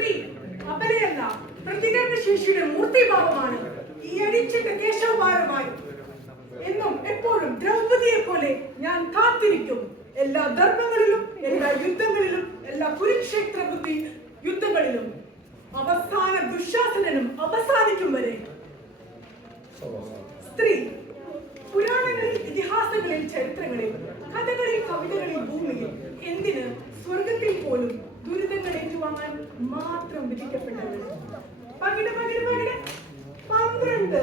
സ്ത്രീ അബലയല്ല, പ്രതികരണ ശേഷിയുടെ മൂർത്തിഭാവമാണ്. ഈ അടിച്ചിട്ട കേശവഭാരമായി എന്നും എപ്പോഴും ദ്രൗപദിയെ പോലെ ഞാൻ കാത്തിരിക്കും. എല്ലാ ധർമ്മങ്ങളിലും, എല്ലാ യുദ്ധങ്ങളിലും, എല്ലാ കുരുക്ഷേത്ര ബുദ്ധി യുദ്ധങ്ങളിലും അവസാന ദുശാസനനും അവസാനിക്കും വരെ. സ്ത്രീ പുരാണങ്ങളിൽ, ഇതിഹാസങ്ങളിൽ, ചരിത്രങ്ങളിൽ, കഥകളിൽ, കവിതകളിൽ, ഭൂമിയിൽ, എന്തിന് സ്വർഗത്തിൽ പോലും ദുരിതങ്ങൾ ഏറ്റുവാങ്ങാൻ മാത്രം വിധിക്കപ്പെട്ടത്. പകിട പകിട പകിട 12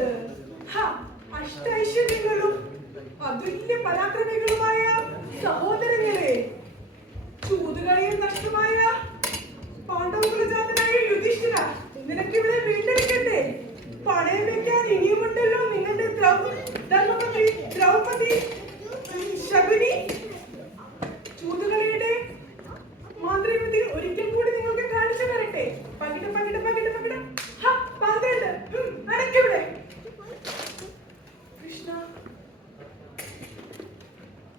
അഷ്ടൈശ്വര്യങ്ങളും അതുല്യ പരാക്രമികളുമായ സഹോദരങ്ങളെ, ചൂതുകളിയിൽ നഷ്ടമായ പാണ്ഡവകുലജാതനായ യുധിഷ്ഠിര, നിനക്കിവിടെ വീണ്ടെടുക്കട്ടെ. പണയം വെക്കാൻ ഇനിയുമുണ്ടല്ലോ നിങ്ങളുടെ ധർമ്മപത്നി ദ്രൗപദി. ശകുനി ചൂതുകളിയുടെ മാന്ത്രികവിദ്യ ഒരിക്കൽ കൂടി നിങ്ങൾക്ക് കാണിച്ചു തരട്ടെ. പകിട പകിട പകിട പകിട 12 അടക്കിവിടെ. കൃഷ്ണ,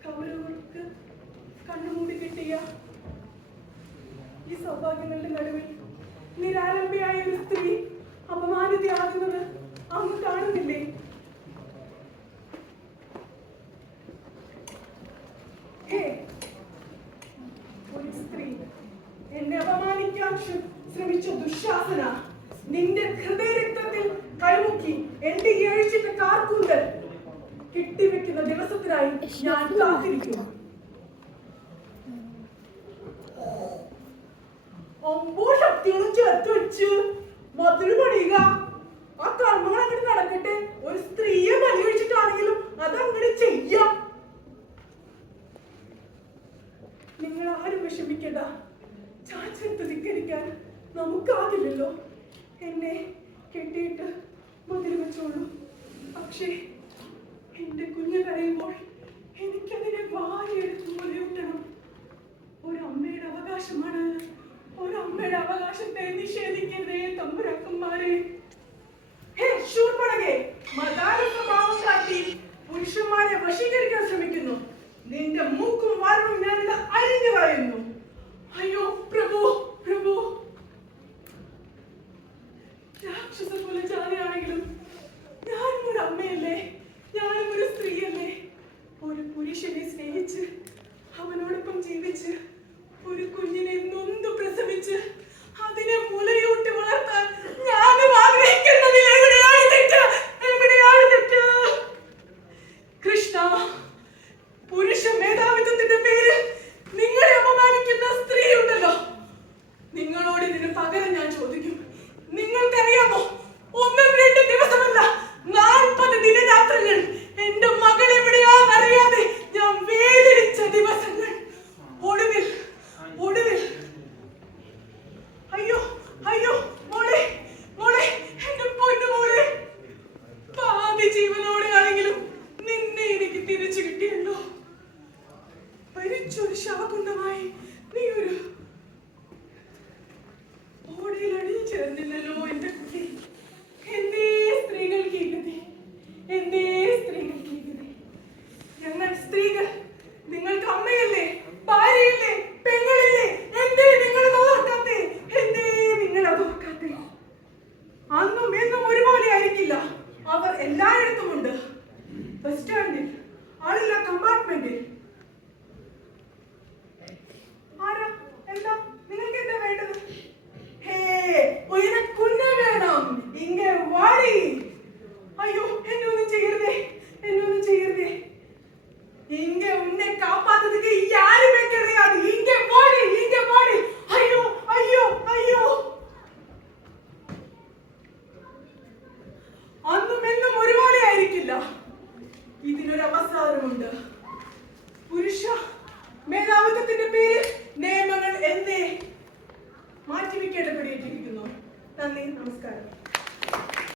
കൗരവർക്ക് കണ്ണുമൂടി കിട്ടിയ ഈ സൗഭാഗ്യങ്ങളുടെ നടുവിൽ നിരാലംബയായ ഒരു സ്ത്രീ അപമാനിതയാകുന്നത് അങ്ങ് കാണുന്നില്ലേ? ഒരു സ്ത്രീ എന്നെ അപമാനിക്കാൻ ശ്രമിച്ച ദുശാസന, നിന്റെ ഹൃദയരക്തത്തിൽ കൈമുക്കി എന്റെ ഏഴിച്ചിട്ട് കാർക്കൂന്തൽ കെട്ടിവെക്കുന്ന ദിവസത്തിനായി ഞാൻ കാത്തിരിക്കുന്നു. ഒമ്പോ ശക്തികളും ചേർത്ത് വെച്ച് മധുര പണിയുക. ആ കർമ്മങ്ങൾ അങ്ങനെ നടക്കട്ടെ. ഒരു സ്ത്രീയെ ബലിയൊഴിച്ചിട്ടാണെങ്കിലും അത് അങ്ങനെ ചെയ്യാം. നിങ്ങൾ ആരും വിഷമിക്കണ്ട. ചാച്ചനെ ധിക്കരിക്കാൻ നമുക്കാകില്ലല്ലോ. എന്നെ കെട്ടിയിട്ട് മതിൽ വെച്ചോളൂ. പക്ഷേ എന്റെ കുഞ്ഞ് കരയുമ്പോൾ എനിക്കതിനെ വാരിയെടുത്ത് മുലയൂട്ടണം. ഒരമ്മയുടെ അവകാശമാണ്. ഒരമ്മയുടെ അവകാശത്തെ നിഷേധിക്കരുതേ തമ്പുരാക്കന്മാരെ. ശൂർപ്പണകേ, മതാര സ്വഭാവം കാട്ടി പുരുഷന്മാരെ വശീകരിക്കാൻ ശ്രമിക്കുന്നു. നിന്റെ മൂക്കും വാരവും ഞാനിത് അരിഞ്ഞു കളയുന്നു.